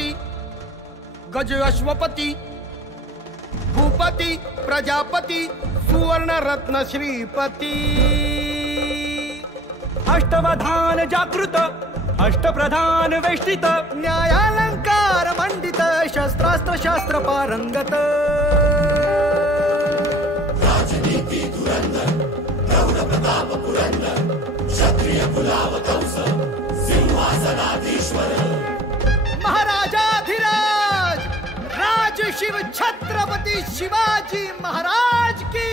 गणपती गज अश्वपती भूपती प्रजापती सुवर्ण रत्न श्रीपती अष्टवधान जागृत अष्टप्रधान वेष्टित न्यायालंकार मंडित शस्त्रास्त्र शास्त्र पारंगत राजनीती धुरंधर प्रौढ प्रताप पुरंदर क्षत्रिय कुलाव कंस सिंहासनाधीश्वर महाराजाधिराज राज शिव छत्रपती शिवाजी महाराज की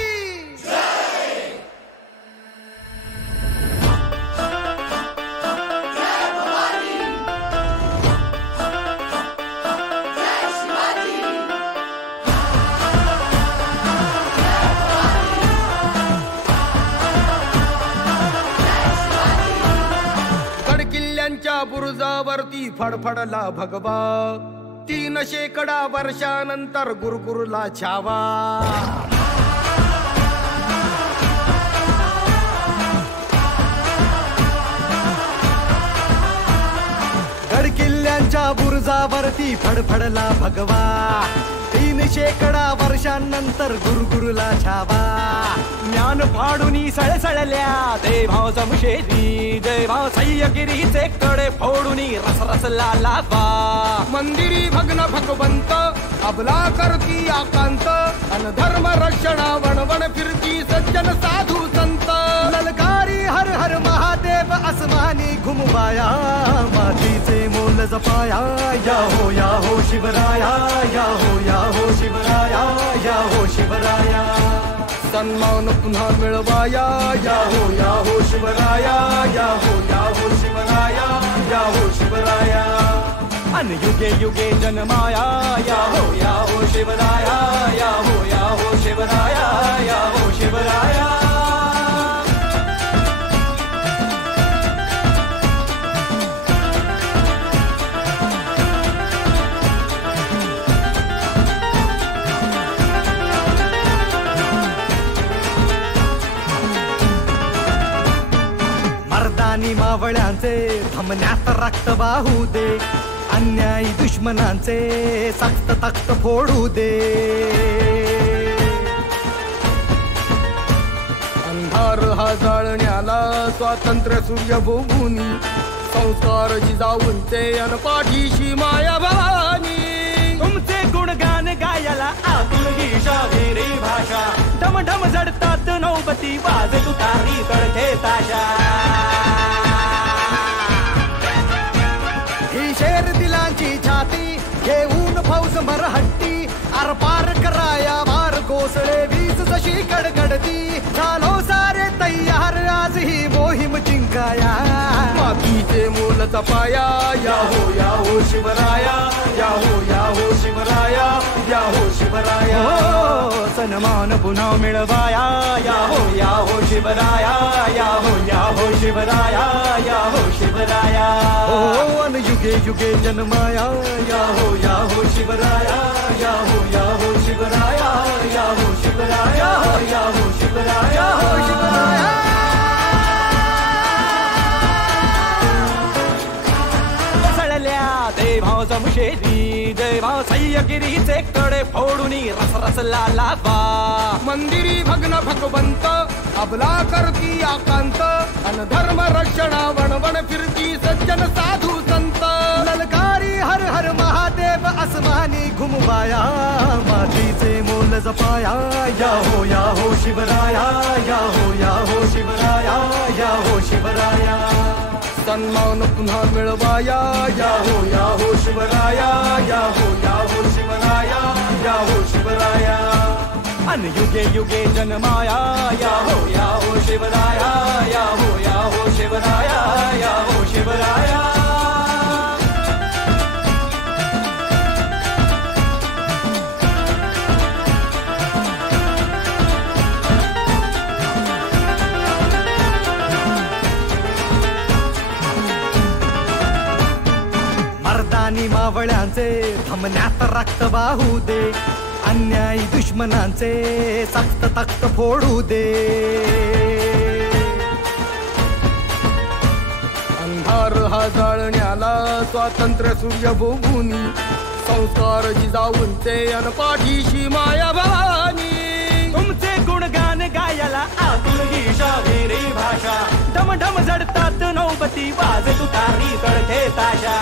बुरुजावरती फडफडला भगवा 3 शेकडा वर्षानंतर गुरुकुरला छावा गडकिल्ल्यांच्या बुरुजावरती फडफडला भगवा 3 शेकडा वर्षांनंतर गुरुकुरला छावा ज्ञान फाडूनी सळसळल्या देभाव जमशेरी देभाव सह्यगिरीचे कडे फोडूनी रसरसला लावा मंदिरी भग्न भगवंत अबला करती आकांत अन धर्म रक्षणा वणवण फिरती सज्जन साधू संत ललकारी हर हर महादेव आसमानी घुमवाया मातीचे मोल जपाया या हो शिवराया या हो शिवराया या हो शिवराया सन्मान पुन्हा मिळवाया या हो शिवराया या हो शिवराया या हो शिवराया अन युगे युगे जन्माया या हो शिवराया या हो शिवराया या हो शिवराया मर्दानी मावळ्यांचे धमन्यात रक्त वाहू दे अन्यायी दुश्मनांचे सक्त तख्त फोडू दे अंधार हा जाळण्याला स्वातंत्र्य सूर्य भोगुनी संस्कार जिजाऊंचे अनपाठीशी माया भवानी तुमचे गुणगान गायला आतुर ही शाहिरी भाषा ढमढम जडतात नौबती वाज तुतारी तडके ताशा ही शेर दिलांची छाती घेऊन फौज मरहट्टी आरपार कराया मार कोसळे वीज जशी कडकडती झालो सारे तयार आज ही मोहीम जिंकाया मातीचे मोल जपाया या हो शिवराया या हो शिवराया या हो शिवराया सन्मान पुन्हा मिळवाया या हो शिवराया या हो शिवराया या हो शिवराया अन युगे युगे जन्माया या हो शिवराया या हो शिवराया या हो शिवराया या हो शिवराया हो शिवराया देभाव जमशेरी देभाव सह्यगिरीचे कडे फोडूनी रसरसला लावा मंदिरी भग्न भगवंत अबला करती आकांत अन धर्म रक्षणा वणवण फिरती सज्जन साधू संत ललकारी हर हर महादेव आसमानी घुमवाया मातीचे मोल जपाया या हो शिवराया या हो शिवराया या हो शिवराया सन्मान पुन्हा मिळवाया या हो शिवराया या हो शिवराया या हो शिवराया अन युगे युगे जन्माया या हो शिवराया या हो शिवराया या हो शिवराया मर्दानी मावळ्यांचे धमन्यात रक्त वाहू दे अन्यायी दुश्मनांचे सक्त तख्त फोडू दे अंधार हा जाळण्याला स्वातंत्र्य सूर्य भोगुनी संस्कार जिजाऊंचे अन पाठीशी माया भवानी तुमचे गुणगान गायला आतुर ही शाहिरी भाषा ढम ढम झडतात नौबती वाज तुतारी तळखे ताशा